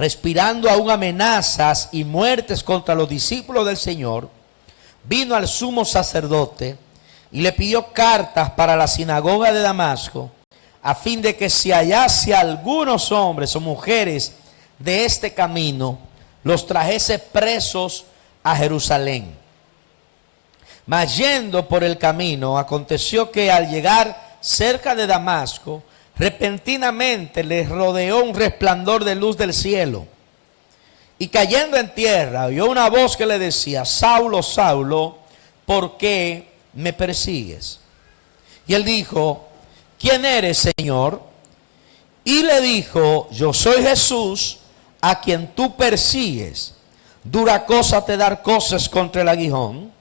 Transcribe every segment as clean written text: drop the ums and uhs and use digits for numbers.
respirando aún amenazas y muertes contra los discípulos del Señor, vino al sumo sacerdote y le pidió cartas para la sinagoga de Damasco, a fin de que si hallase algunos hombres o mujeres de este camino, los trajese presos a Jerusalén. Mas yendo por el camino, aconteció que al llegar cerca de Damasco, repentinamente les rodeó un resplandor de luz del cielo. Y cayendo en tierra, oyó una voz que le decía: Saulo, Saulo, ¿por qué me persigues? Y él dijo: ¿quién eres, Señor? Y le dijo: yo soy Jesús, a quien tú persigues. Dura cosa te dar cosas contra el aguijón.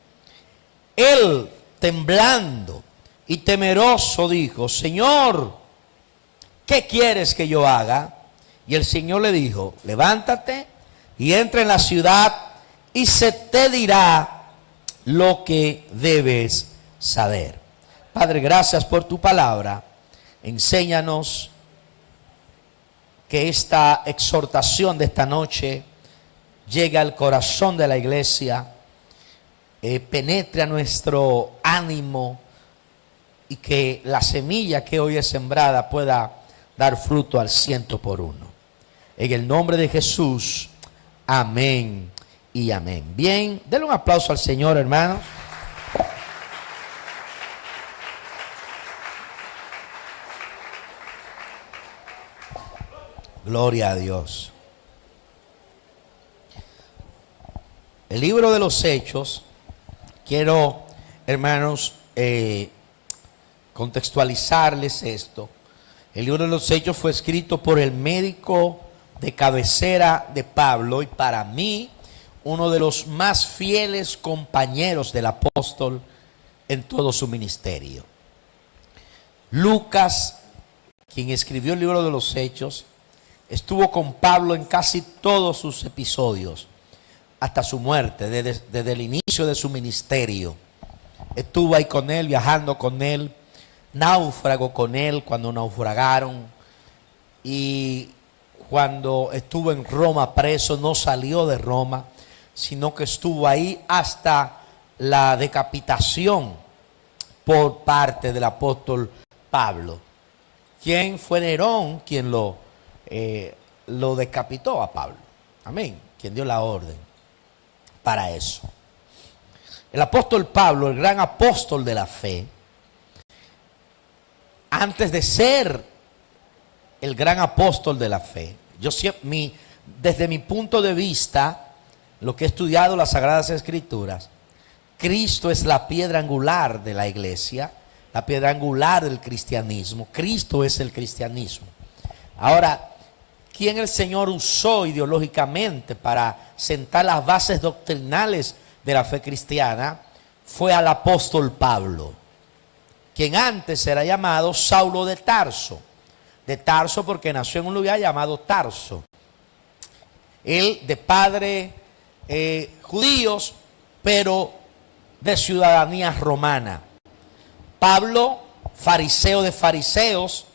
Él, temblando y temeroso, dijo: Señor, ¿qué quieres que yo haga? Y el Señor le dijo: levántate y entra en la ciudad y se te dirá lo que debes saber. Padre, gracias por tu palabra. Enséñanos que esta exhortación de esta noche llegue al corazón de la iglesia, penetre a nuestro ánimo y que la semilla que hoy es sembrada pueda dar fruto al 100%. En el nombre de Jesús, amén y amén. Bien, denle un aplauso al Señor, hermanos. Gloria a Dios. El libro de los Hechos, quiero, hermanos, contextualizarles esto. El libro de los Hechos fue escrito por el médico de cabecera de Pablo y para mí uno de los más fieles compañeros del apóstol en todo su ministerio. Lucas, quien escribió el libro de los Hechos, estuvo con Pablo en casi todos sus episodios, hasta su muerte, desde el inicio de su ministerio. Estuvo ahí con él, viajando con él, náufrago con él cuando naufragaron, y cuando estuvo en Roma preso, no salió de Roma, sino que estuvo ahí hasta la decapitación por parte del apóstol Pablo. ¿Quién fue Nerón quien lo decapitó a Pablo? Amén. Quien dio la orden para eso. El apóstol Pablo, el gran apóstol de la fe, antes de ser el gran apóstol de la fe, desde mi punto de vista, lo que he estudiado las Sagradas Escrituras, Cristo es la piedra angular de la iglesia, la piedra angular del cristianismo. Cristo es el cristianismo. Ahora, ¿quién el Señor usó ideológicamente para sentar las bases doctrinales de la fe cristiana? Fue al apóstol Pablo, quien antes era llamado Saulo de Tarso. De Tarso porque nació en un lugar llamado Tarso. Él de padre judíos, pero de ciudadanía romana. Pablo, fariseo de fariseos,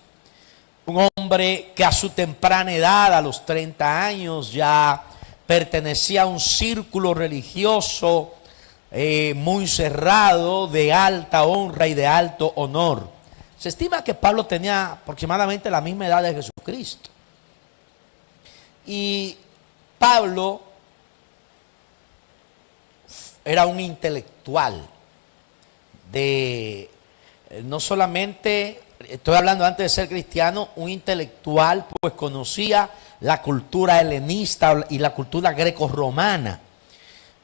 un hombre que a su temprana edad, a los 30 años, ya pertenecía a un círculo religioso muy cerrado, de alta honra y de alto honor. Se estima que Pablo tenía aproximadamente la misma edad de Jesucristo. Y Pablo era un intelectual no solamente, estoy hablando antes de ser cristiano, un intelectual, pues conocía la cultura helenista y la cultura greco-romana.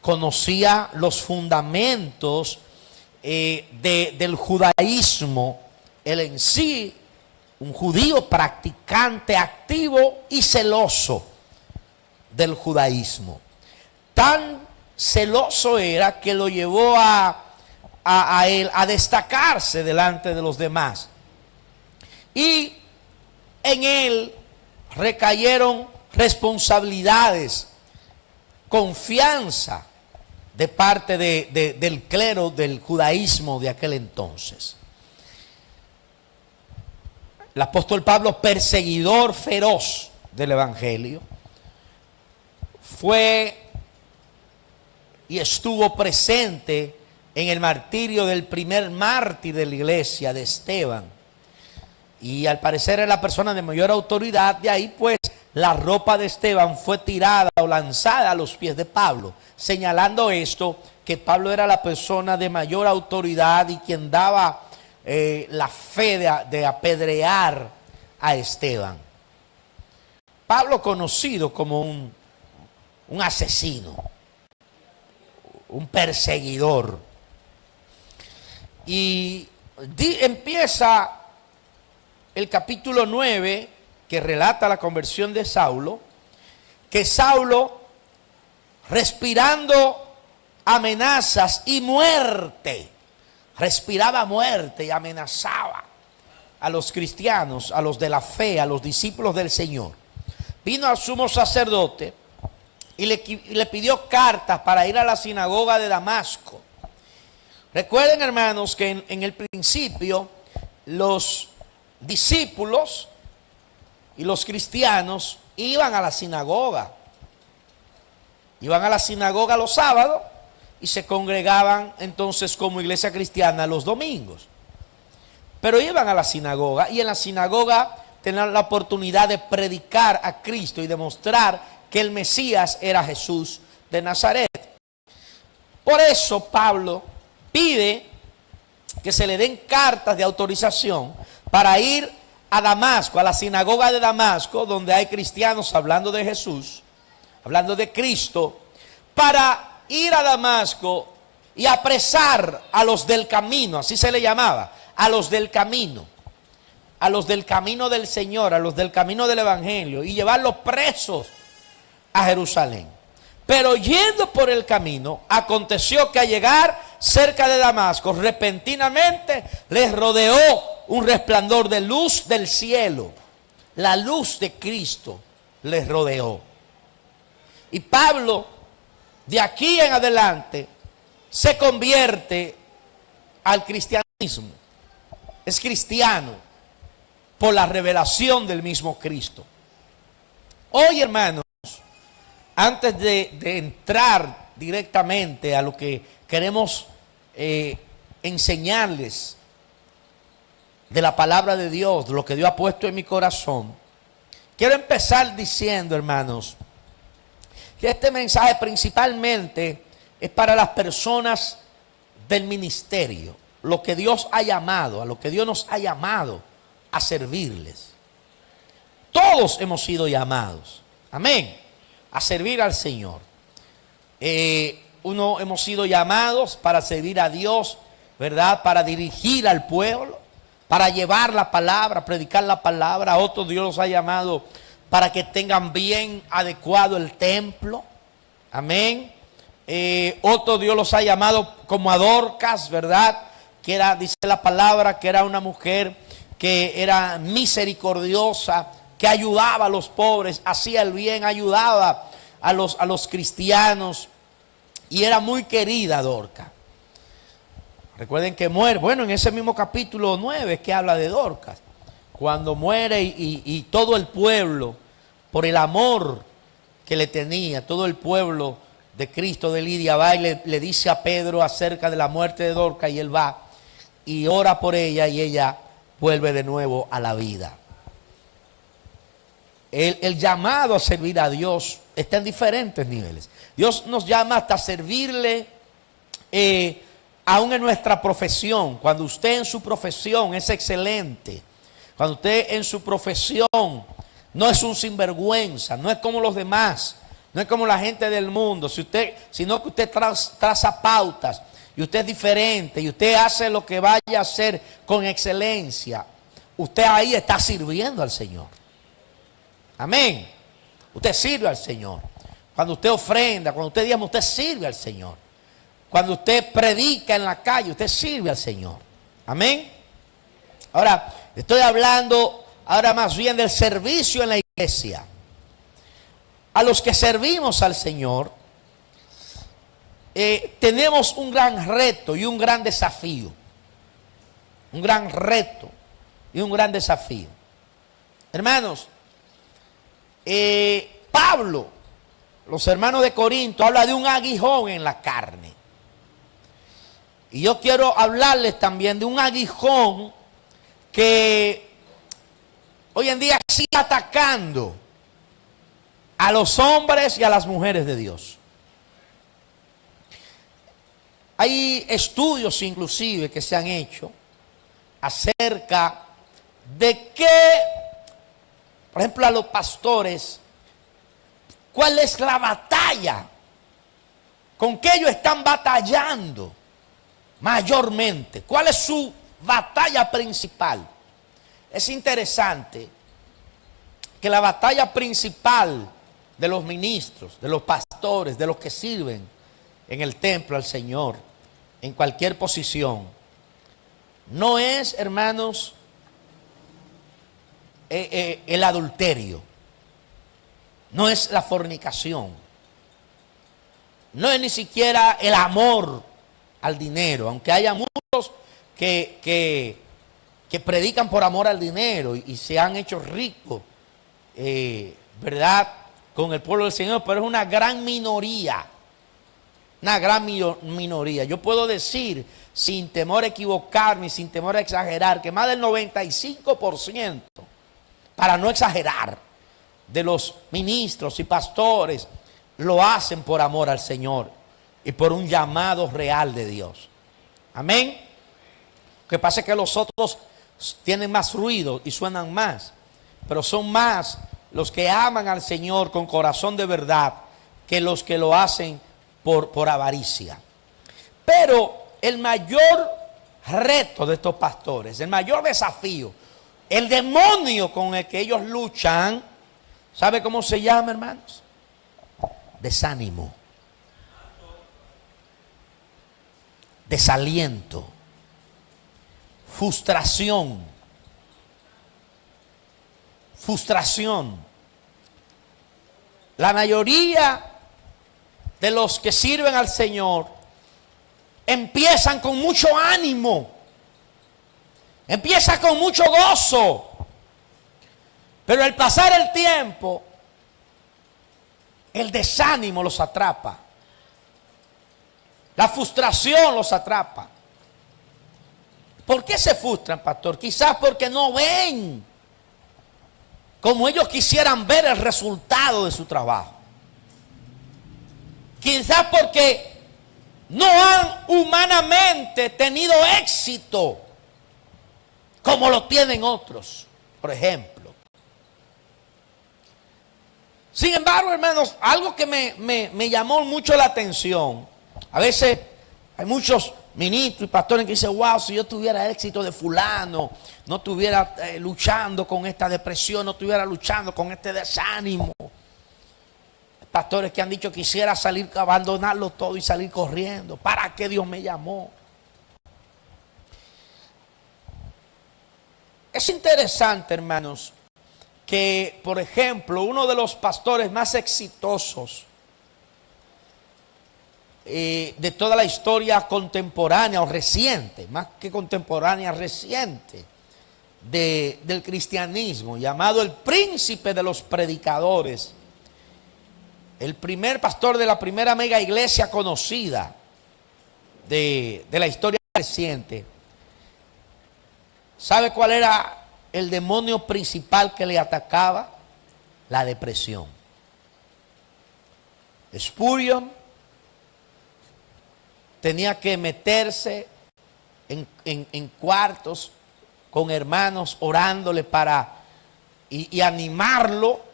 Conocía los fundamentos del judaísmo. Él en sí, un judío practicante, activo y celoso del judaísmo. Tan celoso era que lo llevó a él a destacarse delante de los demás. Y en él recayeron responsabilidades, confianza de parte del clero del judaísmo de aquel entonces. El apóstol Pablo, perseguidor feroz del evangelio, fue y estuvo presente en el martirio del primer mártir de la iglesia, de Esteban. Y al parecer era la persona de mayor autoridad. De ahí pues la ropa de Esteban fue tirada o lanzada a los pies de Pablo, señalando esto, que Pablo era la persona de mayor autoridad y quien daba la fe de apedrear a Esteban. Pablo, conocido como un asesino, un perseguidor. Y empieza el capítulo 9, que relata la conversión de Saulo, que Saulo, respirando amenazas y muerte, respiraba muerte y amenazaba a los cristianos, a los de la fe, a los discípulos del Señor. Vino al sumo sacerdote y le pidió cartas para ir a la sinagoga de Damasco. Recuerden, hermanos, que en el principio los discípulos y los cristianos iban a la sinagoga. Iban a la sinagoga los sábados y se congregaban entonces como iglesia cristiana los domingos. Pero iban a la sinagoga y en la sinagoga tenían la oportunidad de predicar a Cristo y demostrar que el Mesías era Jesús de Nazaret. Por eso Pablo pide que se le den cartas de autorización para ir a Damasco, a la sinagoga de Damasco, donde hay cristianos hablando de Jesús, hablando de Cristo, para ir a Damasco y apresar a los del camino, así se le llamaba, a los del camino del Señor, a los del camino del Evangelio, y llevarlos presos a Jerusalén. Pero yendo por el camino, aconteció que al llegar cerca de Damasco, repentinamente les rodeó un resplandor de luz del cielo. La luz de Cristo les rodeó. Y Pablo, de aquí en adelante, se convierte al cristianismo. Es cristiano por la revelación del mismo Cristo. Hoy, hermanos, antes de entrar directamente a lo que queremos enseñarles de la palabra de Dios, de lo que Dios ha puesto en mi corazón, quiero empezar diciendo, hermanos, que este mensaje principalmente es para las personas del ministerio, lo que Dios ha llamado, a lo que Dios nos ha llamado a servirles. Todos hemos sido llamados, amén, a servir al Señor. Hemos sido llamados para servir a Dios, ¿verdad? Para dirigir al pueblo, para llevar la palabra, predicar la palabra. A otros Dios los ha llamado para que tengan bien adecuado el templo, amén. Otros Dios los ha llamado como a Dorcas, ¿verdad? Que era, dice la palabra, que era una mujer que era misericordiosa, que ayudaba a los pobres, hacía el bien, ayudaba a los cristianos, y era muy querida Dorcas. Recuerden que muere, bueno, en ese mismo capítulo 9 que habla de Dorcas, cuando muere y todo el pueblo, por el amor que le tenía, todo el pueblo de Cristo de Lidia va y le dice a Pedro acerca de la muerte de Dorcas, y él va y ora por ella y ella vuelve de nuevo a la vida. El llamado a servir a Dios está en diferentes niveles. Dios nos llama hasta servirle aún en nuestra profesión. Cuando usted en su profesión es excelente, cuando usted en su profesión no es un sinvergüenza, no es como los demás, no es como la gente del mundo, sino que usted traza pautas y usted es diferente y usted hace lo que vaya a hacer con excelencia, usted ahí está sirviendo al Señor. Amén. Usted sirve al Señor. Cuando usted ofrenda, cuando usted diezma, usted sirve al Señor. Cuando usted predica en la calle, usted sirve al Señor. Amén. Ahora, estoy hablando ahora más bien del servicio en la iglesia. A los que servimos al Señor, tenemos un gran reto y un gran desafío. Un gran reto y un gran desafío. Hermanos, Pablo los hermanos de Corinto habla de un aguijón en la carne. Y yo quiero hablarles también de un aguijón que hoy en día sigue atacando a los hombres y a las mujeres de Dios. Hay estudios inclusive que se han hecho acerca de que, por ejemplo, a los pastores, ¿cuál es la batalla? ¿Con qué ellos están batallando mayormente? ¿Cuál es su batalla principal? Es interesante que la batalla principal de los ministros, de los pastores, de los que sirven en el templo al Señor, en cualquier posición, no es, hermanos, el adulterio, no es la fornicación, no es ni siquiera el amor al dinero, aunque haya muchos que predican por amor al dinero y se han hecho ricos, ¿verdad?, con el pueblo del Señor, pero es una gran minoría. Una gran minoría. Yo puedo decir, sin temor a equivocarme, sin temor a exagerar, que más del 95%, para no exagerar, de los ministros y pastores lo hacen por amor al Señor y por un llamado real de Dios. Amén. Lo que pasa es que los otros tienen más ruido y suenan más, pero son más los que aman al Señor con corazón de verdad que los que lo hacen por avaricia. Pero el mayor reto de estos pastores, el mayor desafío, el demonio con el que ellos luchan, ¿sabe cómo se llama, hermanos? Desánimo, desaliento, frustración. La mayoría de los que sirven al Señor empiezan con mucho ánimo, empiezan con mucho gozo, pero al pasar el tiempo, el desánimo los atrapa, la frustración los atrapa. ¿Por qué se frustran, pastor? Quizás porque no ven como ellos quisieran ver el resultado de su trabajo. Quizás porque no han humanamente tenido éxito como lo tienen otros, por ejemplo. Sin embargo, hermanos, algo que me llamó mucho la atención, a veces hay muchos ministros y pastores que dicen, wow, si yo tuviera éxito de fulano, no estuviera luchando con esta depresión, no estuviera luchando con este desánimo. Pastores que han dicho quisiera salir, abandonarlo todo y salir corriendo. ¿Para qué Dios me llamó? Es interesante, hermanos, que, por ejemplo, uno de los pastores más exitosos de toda la historia contemporánea o reciente, más que contemporánea, reciente, del cristianismo, llamado el príncipe de los predicadores, el primer pastor de la primera mega iglesia conocida de la historia reciente. ¿Sabe cuál era el demonio principal que le atacaba? La depresión. Spurgeon tenía que meterse en cuartos con hermanos orándole y animarlo,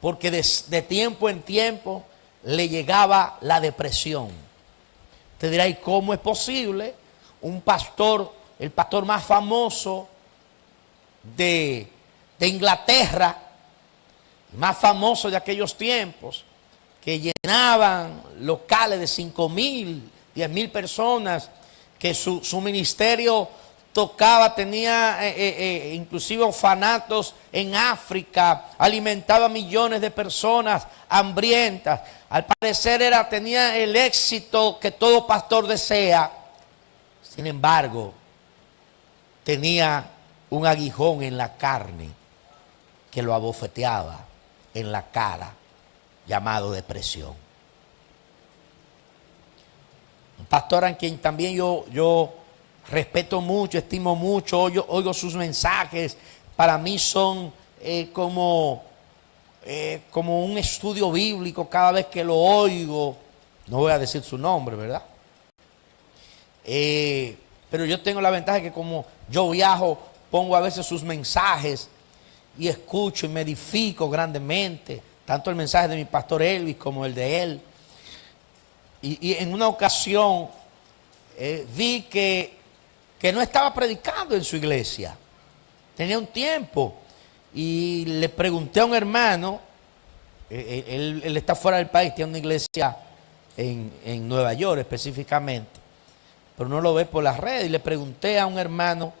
porque de tiempo en tiempo le llegaba la depresión. Te dirá, ¿y cómo es posible? Un pastor, el pastor más famoso de Inglaterra, más famoso de aquellos tiempos, que llenaban locales de 5,000, 10,000 personas, que su ministerio tocaba, tenía inclusive orfanatos en África, alimentaba millones de personas hambrientas. Al parecer tenía el éxito que todo pastor desea. Sin embargo, tenía un aguijón en la carne que lo abofeteaba en la cara llamado depresión. Un pastor a quien también yo respeto mucho, estimo mucho, oigo sus mensajes. Para mí son como un estudio bíblico cada vez que lo oigo. No voy a decir su nombre, ¿verdad? Pero yo tengo la ventaja que como yo viajo, pongo a veces sus mensajes y escucho y me edifico grandemente, tanto el mensaje de mi pastor Elvis como el de él. Y en una ocasión vi que no estaba predicando en su iglesia. Tenía un tiempo y le pregunté a un hermano, él está fuera del país, tiene una iglesia en Nueva York específicamente, pero no lo ve por las redes, y le pregunté a un hermano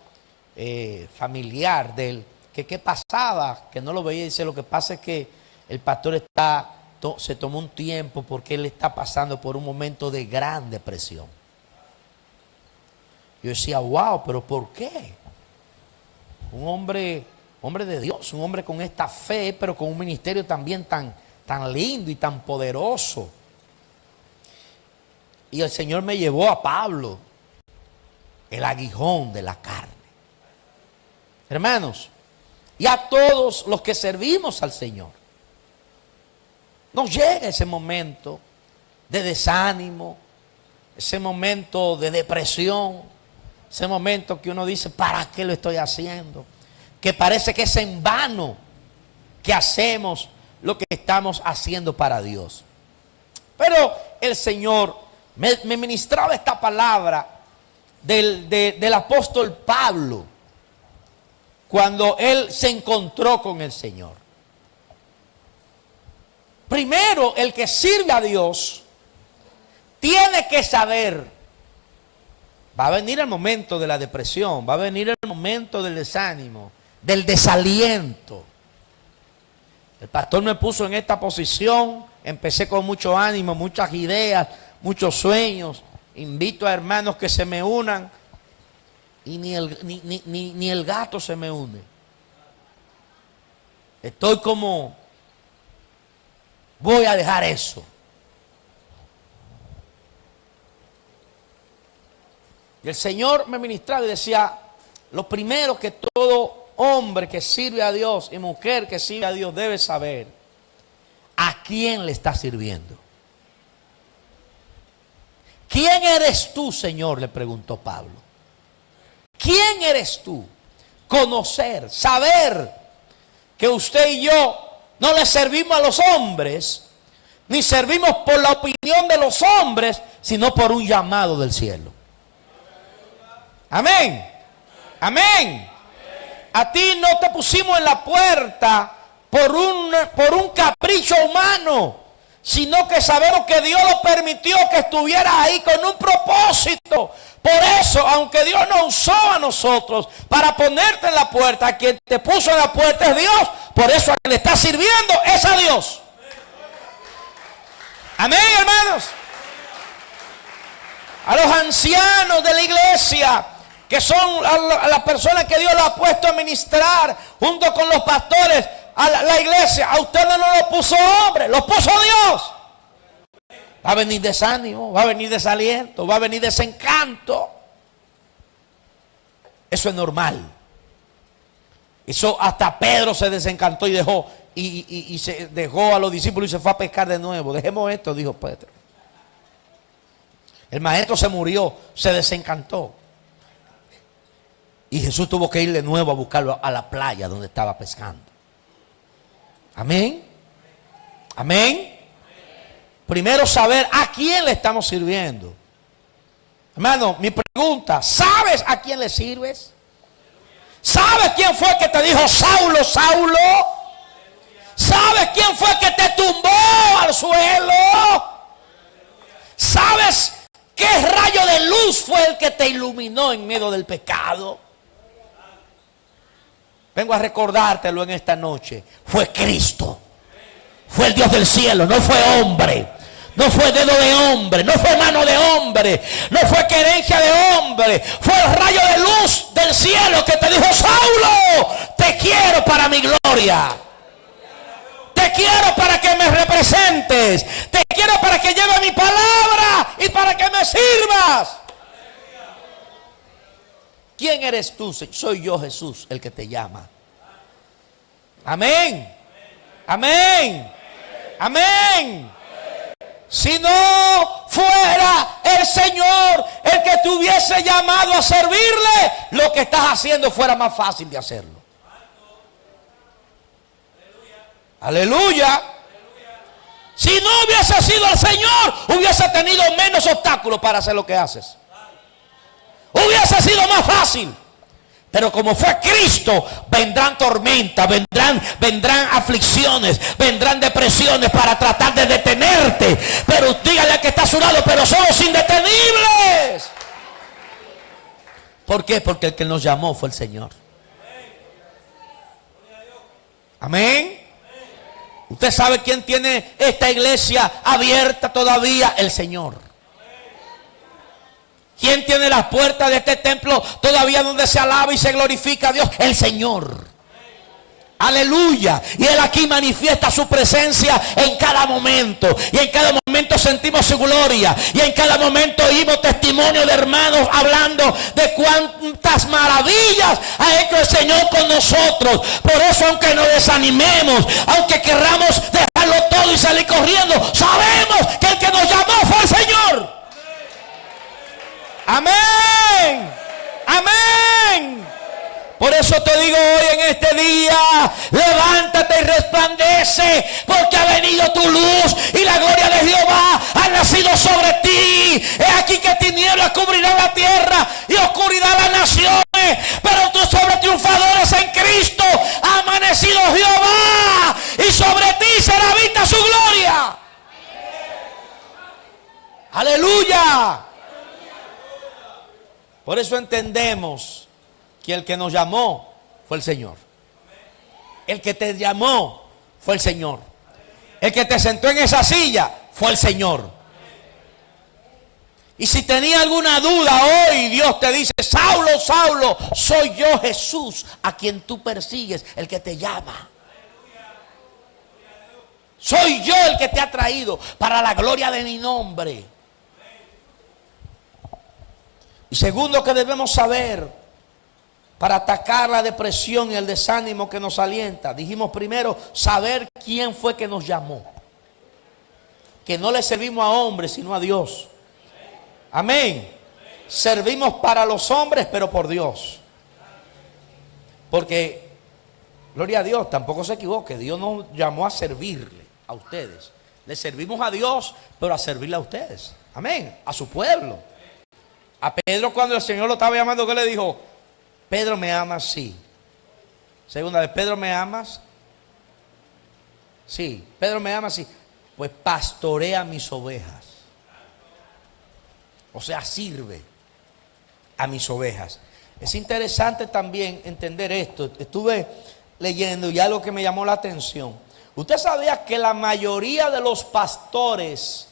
familiar de él que qué pasaba, que no lo veía, y dice, lo que pasa es que el pastor se tomó un tiempo porque él está pasando por un momento de gran depresión. Yo decía, wow, pero ¿por qué? Un hombre de Dios, un hombre con esta fe, pero con un ministerio también tan lindo y tan poderoso. Y el Señor me llevó a Pablo, el aguijón de la carne. Hermanos, y a todos los que servimos al Señor, nos llega ese momento de desánimo, ese momento de depresión, ese momento que uno dice, ¿para qué lo estoy haciendo? Que parece que es en vano que hacemos lo que estamos haciendo para Dios. Pero el Señor me ministraba esta palabra del apóstol Pablo cuando él se encontró con el Señor. Primero, el que sirve a Dios tiene que saber, va a venir el momento de la depresión, va a venir el momento del desánimo, del desaliento. El pastor me puso en esta posición, empecé con mucho ánimo, muchas ideas, muchos sueños. Invito a hermanos que se me unan y ni el gato se me une. Estoy como, voy a dejar eso. Y el Señor me ministraba y decía, lo primero que todo hombre que sirve a Dios y mujer que sirve a Dios debe saber, ¿a quién le está sirviendo? ¿Quién eres tú, Señor?, le preguntó Pablo. ¿Quién eres tú? Conocer, saber que usted y yo no le servimos a los hombres, ni servimos por la opinión de los hombres, sino por un llamado del cielo. Amén. Amén. A ti no te pusimos en la puerta por un capricho humano, sino que sabemos que Dios lo permitió que estuvieras ahí con un propósito. Por eso, aunque Dios nos usó a nosotros para ponerte en la puerta, a quien te puso en la puerta es Dios. Por eso a quien le está sirviendo es a Dios. Amén, hermanos. A los ancianos de la iglesia, que son a las personas que Dios lo ha puesto a ministrar junto con los pastores a la iglesia, a ustedes no lo puso hombre, lo puso Dios. Va a venir desánimo, va a venir desaliento, va a venir desencanto. Eso es normal. Eso hasta Pedro se desencantó y se dejó a los discípulos y se fue a pescar de nuevo. Dejemos esto, dijo Pedro. El maestro se murió, se desencantó. Y Jesús tuvo que ir de nuevo a buscarlo a la playa donde estaba pescando. Amén. Amén. Primero saber a quién le estamos sirviendo. Hermano, mi pregunta, ¿sabes a quién le sirves? ¿Sabes quién fue el que te dijo, Saulo, Saulo? ¿Sabes quién fue el que te tumbó al suelo? ¿Sabes qué rayo de luz fue el que te iluminó en medio del pecado? Vengo a recordártelo en esta noche. Fue Cristo. Fue el Dios del cielo, no fue hombre. No fue dedo de hombre, no fue mano de hombre, no fue querencia de hombre. Fue el rayo de luz del cielo que te dijo, Saulo, te quiero para mi gloria. Te quiero para que me representes. Te quiero para que lleve mi palabra y para que me sirvas. ¿Quién eres tú? Soy yo, Jesús, el que te llama. Amén. Amén. Amén. Si no fuera el Señor el que te hubiese llamado a servirle, lo que estás haciendo fuera más fácil de hacerlo. Aleluya. Si no hubiese sido el Señor, hubiese tenido menos obstáculos para hacer lo que haces. Hubiese sido más fácil. Pero como fue Cristo, vendrán tormentas, vendrán aflicciones, vendrán depresiones para tratar de detenerte. Pero dígale al que está a su lado, pero somos indetenibles. ¿Por qué? Porque el que nos llamó fue el Señor. Amén. Usted sabe quién tiene esta iglesia abierta todavía, el Señor. ¿Quién tiene las puertas de este templo todavía donde se alaba y se glorifica a Dios? El Señor. Aleluya. Y Él aquí manifiesta su presencia en cada momento. Y en cada momento sentimos su gloria. Y en cada momento oímos testimonio de hermanos hablando de cuántas maravillas ha hecho el Señor con nosotros. Por eso, aunque nos desanimemos, aunque querramos dejarlo todo y salir corriendo, sabemos que el que nos llamó fue el Señor. Amén. Amén. Por eso te digo hoy en este día, levántate y resplandece, porque ha venido tu luz y la gloria de Jehová ha nacido sobre ti. Es aquí que tinieblas cubrirán la tierra y oscuridad las naciones, pero tú sobre triunfadores en Cristo ha amanecido Jehová y sobre ti será vista su gloria. Aleluya. Por eso entendemos que el que nos llamó fue el Señor. El que te llamó fue el Señor. El que te sentó en esa silla fue el Señor. Y si tenía alguna duda hoy, Dios te dice: Saulo, Saulo, soy yo, Jesús, a quien tú persigues, el que te llama. Soy yo el que te ha traído para la gloria de mi nombre. Y segundo que debemos saber para atacar la depresión y el desánimo que nos alienta. Dijimos primero, saber quién fue que nos llamó. Que no le servimos a hombres, sino a Dios. Amén. Servimos para los hombres, pero por Dios. Porque, gloria a Dios, tampoco se equivoque. Dios nos llamó a servirle a ustedes. Le servimos a Dios, pero a servirle a ustedes. Amén. A su pueblo. A Pedro, cuando el Señor lo estaba llamando, ¿qué le dijo? Pedro, ¿me amas? Sí. Segunda vez, Pedro, ¿me amas? Sí. Pedro, ¿me amas? Sí. Pues pastorea mis ovejas. O sea, sirve a mis ovejas. Es interesante también entender esto. Estuve leyendo y algo que me llamó la atención. ¿Usted sabía que la mayoría de los pastores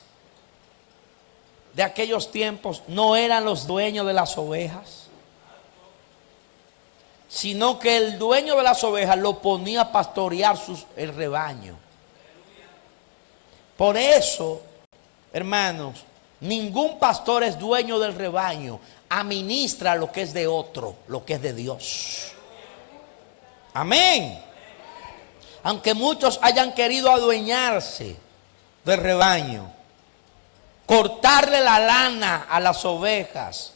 de aquellos tiempos no eran los dueños de las ovejas, sino que el dueño de las ovejas lo ponía a pastorear el rebaño? Por eso, hermanos, ningún pastor es dueño del rebaño, administra lo que es de otro, lo que es de Dios. Amén. Aunque muchos hayan querido adueñarse del rebaño, cortarle la lana a las ovejas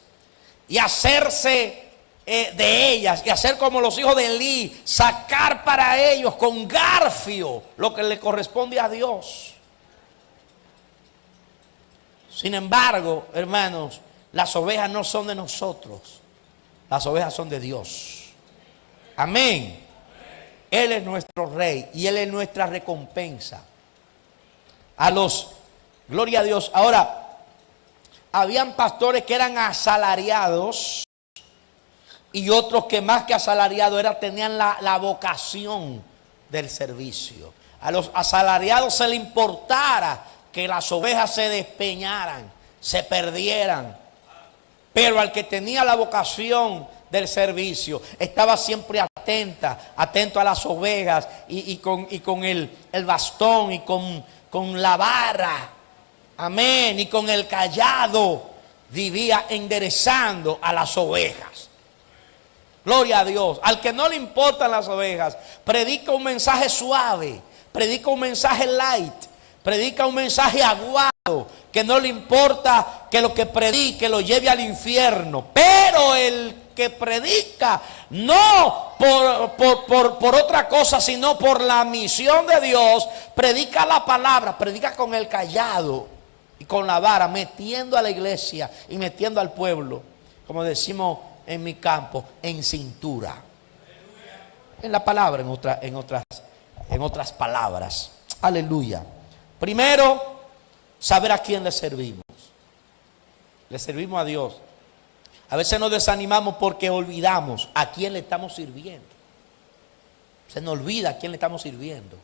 y hacerse de ellas y hacer como los hijos de Elí, sacar para ellos con garfio lo que le corresponde a Dios. Sin embargo, hermanos, las ovejas no son de nosotros, las ovejas son de Dios. Amén. Él es nuestro rey y Él es nuestra recompensa. Gloria a Dios. Ahora, habían pastores que eran asalariados y otros que más que asalariados tenían la vocación del servicio. A los asalariados se les importara que las ovejas se despeñaran, se perdieran. Pero al que tenía la vocación del servicio, estaba siempre atento atento a las ovejas y con el bastón y con la vara, amén, y con el cayado vivía enderezando a las ovejas. Gloria a Dios. Al que no le importan las ovejas, predica un mensaje suave, predica un mensaje light, predica un mensaje aguado, que no le importa que lo que predique lo lleve al infierno. Pero el que predica no por otra cosa, sino por la misión de Dios, predica la palabra, predica con el cayado y con la vara, metiendo a la iglesia y metiendo al pueblo, como decimos en mi campo, en cintura. En la palabra, en otras palabras. Aleluya. Primero, saber a quién le servimos. Le servimos a Dios. A veces nos desanimamos porque olvidamos a quién le estamos sirviendo. Se nos olvida a quién le estamos sirviendo.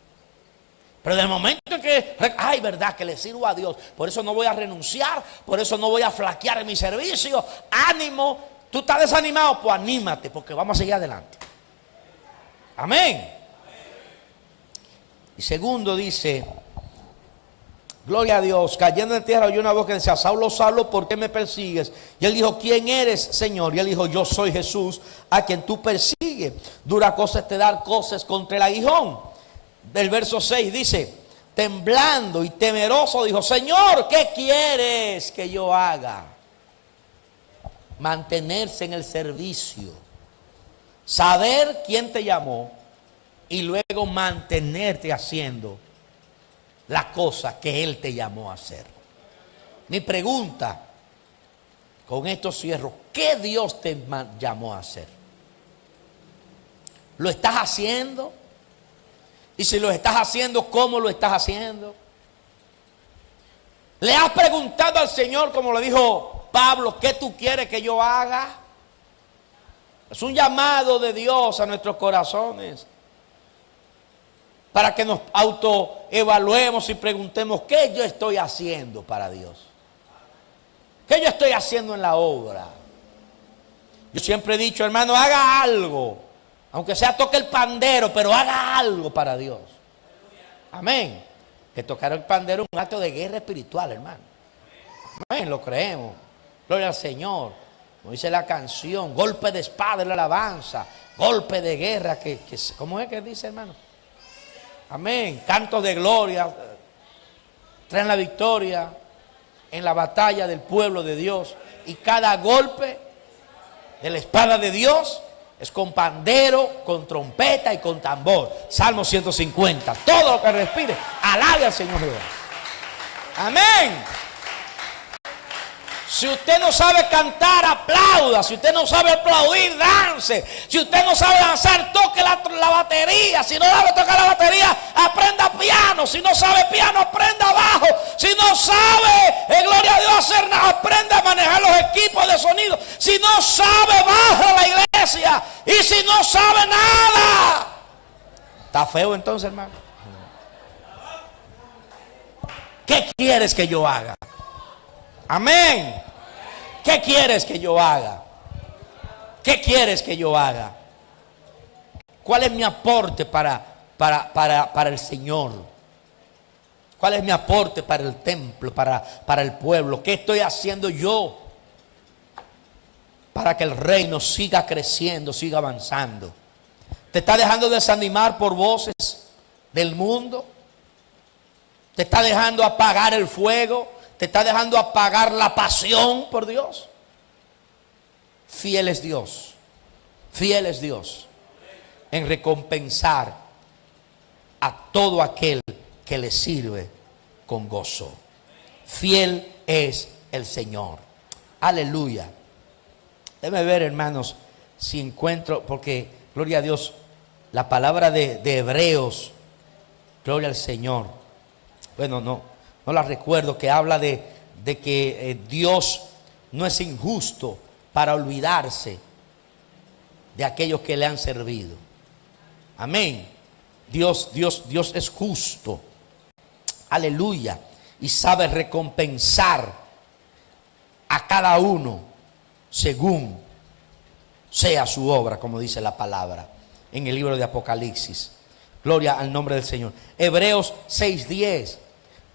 Pero del momento en que, ay, verdad que le sirvo a Dios, por eso no voy a renunciar, por eso no voy a flaquear en mi servicio. Ánimo. Tú estás desanimado, pues anímate, porque vamos a seguir adelante. Amén. Y segundo dice, gloria a Dios, cayendo en tierra oyó una voz que decía, Saulo, Saulo, ¿por qué me persigues? Y él dijo, ¿quién eres, Señor? Y él dijo, yo soy Jesús, a quien tú persigues. Dura cosa es te dar cosas contra el aguijón. Del verso 6 dice, temblando y temeroso, dijo, Señor, ¿qué quieres que yo haga? Mantenerse en el servicio, saber quién te llamó y luego mantenerte haciendo la cosa que Él te llamó a hacer. Mi pregunta, con esto cierro, ¿qué Dios te llamó a hacer? ¿Lo estás haciendo? Y si lo estás haciendo, ¿cómo lo estás haciendo? ¿Le has preguntado al Señor, como le dijo Pablo, qué tú quieres que yo haga? Es un llamado de Dios a nuestros corazones para que nos autoevaluemos y preguntemos qué yo estoy haciendo para Dios, qué yo estoy haciendo en la obra. Yo siempre he dicho, hermano, haga algo, aunque sea toque el pandero, pero haga algo para Dios. Amén. Que tocar el pandero es un acto de guerra espiritual, hermano. Amén, lo creemos. Gloria al Señor. Como dice la canción, golpe de espada en la alabanza, golpe de guerra, ¿cómo es que dice, hermano? Amén. Cantos de gloria traen la victoria en la batalla del pueblo de Dios. Y cada golpe de la espada de Dios es con pandero, con trompeta y con tambor. Salmo 150. Todo lo que respire, alabe al Señor Jehová. Amén. Si usted no sabe cantar, aplauda. Si usted no sabe aplaudir, dance. Si usted no sabe danzar, toque la batería. Si no sabe tocar la batería, aprenda piano. Si no sabe piano, aprenda bajo. Si no sabe, gloria a Dios, hacer nada, aprenda a manejar los equipos de sonido. Si no sabe, baja a la iglesia. Y si no sabe nada, está feo entonces, hermano. ¿Qué quieres que yo haga? Amén. ¿Qué quieres que yo haga? ¿Qué quieres que yo haga? ¿Cuál es mi aporte para el Señor? ¿Cuál es mi aporte para el templo, para el pueblo? ¿Qué estoy haciendo yo para que el reino siga creciendo, siga avanzando? ¿Te está dejando desanimar por voces del mundo? ¿Te está dejando apagar el fuego? ¿Te está dejando apagar la pasión por Dios? Fiel es Dios. Fiel es Dios en recompensar a todo aquel que le sirve con gozo. Fiel es el Señor. Aleluya. Déjame ver, hermanos, si encuentro, porque, gloria a Dios, la palabra de Hebreos, gloria al Señor. Bueno, no la recuerdo, que habla de que Dios no es injusto para olvidarse de aquellos que le han servido. Amén. Dios es justo. Aleluya. Y sabe recompensar a cada uno según sea su obra, como dice la palabra. en el libro de Apocalipsis. Gloria al nombre del Señor. Hebreos 6:10.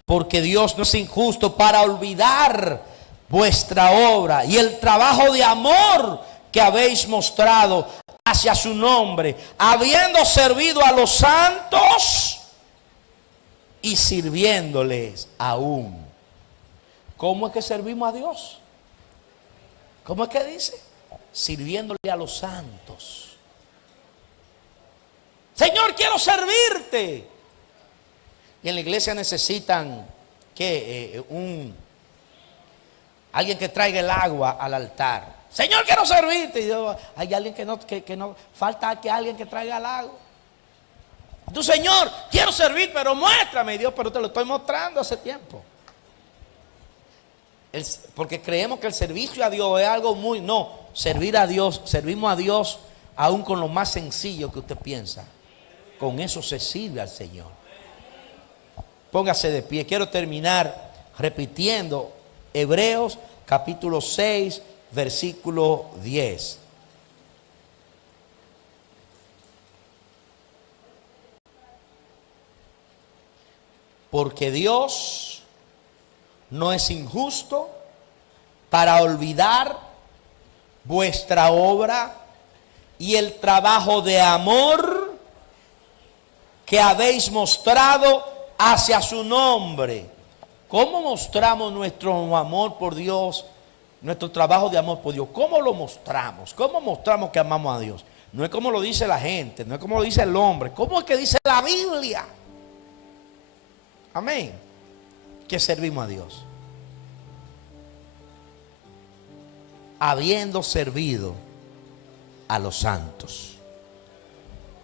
Porque Dios no es injusto para olvidar vuestra obra y el trabajo de amor que habéis mostrado hacia su nombre, habiendo servido a los santos y sirviéndoles aún. ¿Cómo es que servimos a Dios? ¿Cómo es que dice? Sirviéndole a los santos. Señor, quiero servirte. Y en la iglesia necesitan que alguien que traiga el agua al altar. Señor, quiero servirte. Y yo, hay alguien que no, falta que alguien que traiga el agua. Tú, Señor, quiero servir, pero muéstrame. Dios, pero te lo estoy mostrando hace tiempo. Porque creemos que el servicio a Dios es algo muy... No, servir a Dios, servimos a Dios aún con lo más sencillo que usted piensa. Con eso se sirve al Señor. Póngase de pie. Quiero terminar repitiendo Hebreos capítulo 6, versículo 10. Porque Dios no es injusto para olvidar vuestra obra y el trabajo de amor que habéis mostrado hacia su nombre. ¿Cómo mostramos nuestro amor por Dios? Nuestro trabajo de amor por Dios. ¿Cómo lo mostramos? ¿Cómo mostramos que amamos a Dios? No es como lo dice la gente, no es como lo dice el hombre. ¿Cómo es que dice la Biblia? Amén. Que servimos a Dios. Habiendo servido a los santos.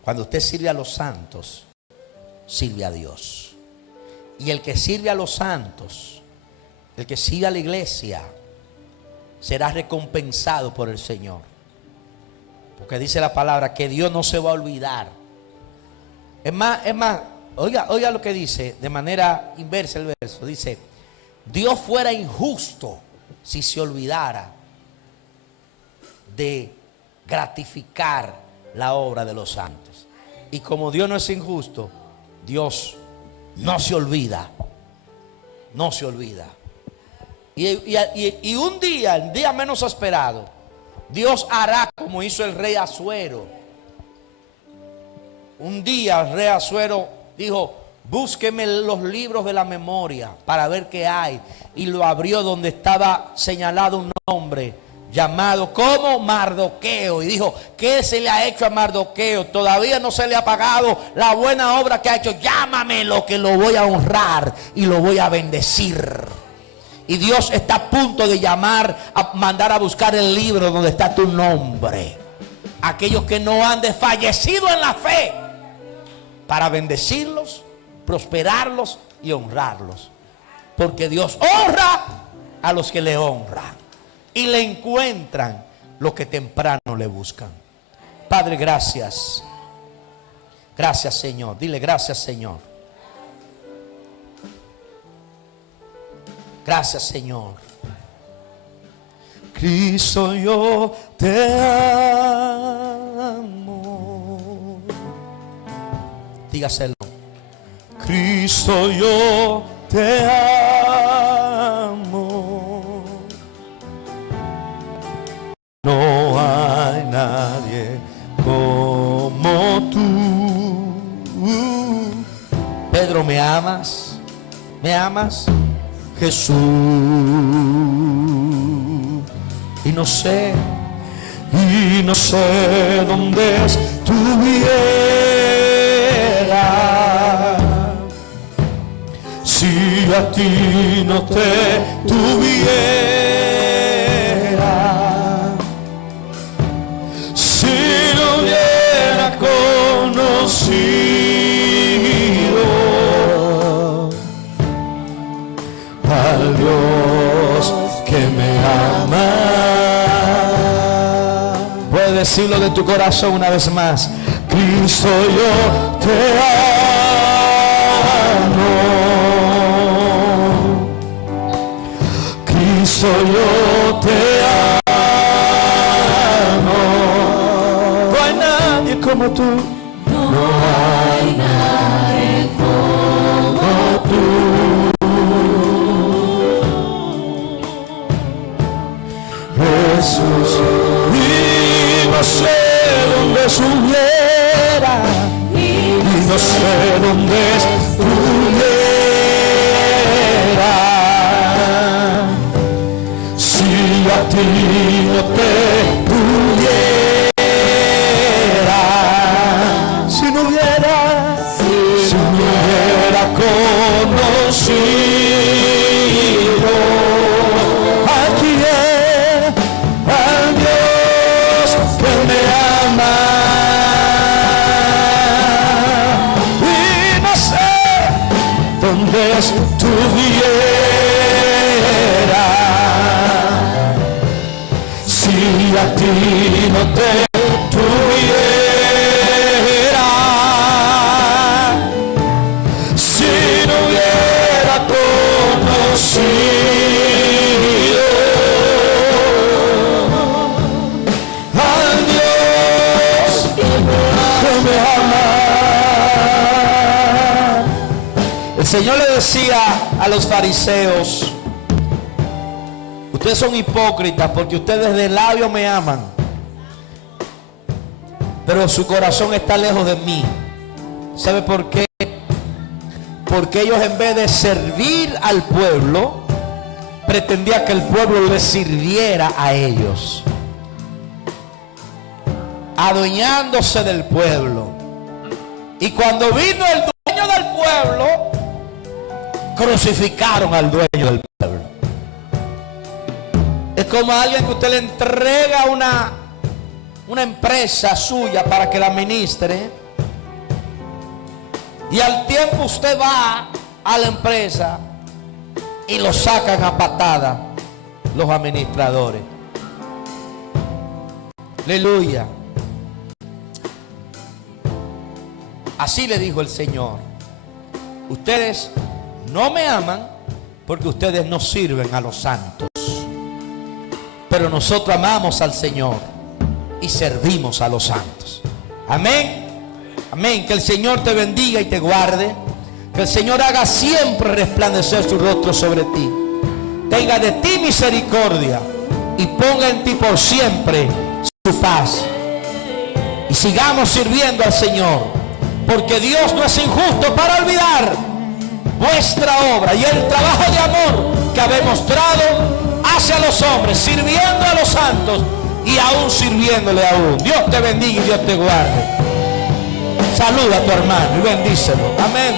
Cuando usted sirve a los santos, sirve a Dios. Y el que sirve a los santos, el que sirve a la iglesia, será recompensado por el Señor. Porque dice la palabra que Dios no se va a olvidar. Es más, oiga lo que dice de manera inversa el verso. Dice, Dios fuera injusto si se olvidara de gratificar la obra de los santos. Y como Dios no es injusto, Dios no se olvida. No se olvida. Y un día, el día menos esperado, Dios hará como hizo el rey Asuero. Un día el rey Asuero dijo, búsqueme los libros de la memoria para ver qué hay. Y lo abrió donde estaba señalado un nombre llamado como Mardoqueo. Y dijo, ¿qué se le ha hecho a Mardoqueo? Todavía no se le ha pagado la buena obra que ha hecho. Llámamelo que lo voy a honrar y lo voy a bendecir. Y Dios está a punto de mandar a buscar el libro donde está tu nombre. Aquellos que no han desfallecido en la fe, para bendecirlos, prosperarlos y honrarlos. Porque Dios honra a los que le honran y le encuentran los que temprano le buscan. Padre, gracias. Gracias, Señor. Dile gracias, Señor. Gracias, Señor. Cristo, yo te amo. Dígaselo. Cristo, yo te amo. No hay nadie como tú. Pedro, ¿me amas? ¿Me amas? Jesús. Y no sé dónde estuviera si a ti no te tuviera, si no hubiera conocido al Dios que me ama. Puedes decirlo de tu corazón una vez más. Cristo, yo te amo. Cristo, yo te amo. No hay nadie como tú. No hay nadie como tú. Jesús, y no sé dónde estuviera, y no sé dónde estuviera, si a ti no te tuviera, si no hubiera conocido a quien, al Dios que me ama, y no sé dónde estuviera, si a ti no te tuviera, si no hubiera conocido al Dios que me ama. El Señor le decía a los fariseos: ustedes son hipócritas porque ustedes de labio me aman, pero su corazón está lejos de mí. ¿Sabe por qué? Porque ellos, en vez de servir al pueblo, pretendían que el pueblo les sirviera a ellos, adueñándose del pueblo. Y cuando vino el dueño del pueblo, crucificaron al dueño del pueblo. Es como a alguien que usted le entrega una empresa suya para que la administre, y al tiempo usted va a la empresa y lo sacan a patada los administradores. Aleluya. Así le dijo el Señor: ustedes no me aman porque ustedes no sirven a los santos, pero nosotros amamos al Señor y servimos a los santos. Amén. Amén. Que el Señor te bendiga y te guarde. Que el Señor haga siempre resplandecer su rostro sobre ti, tenga de ti misericordia y ponga en ti por siempre su paz. Y sigamos sirviendo al Señor, porque Dios no es injusto para olvidar vuestra obra y el trabajo de amor que habéis mostrado hacia los hombres, sirviendo a los santos y aún sirviéndole aún. Dios te bendiga y Dios te guarde. Saluda a tu hermano y bendícelo. Amén.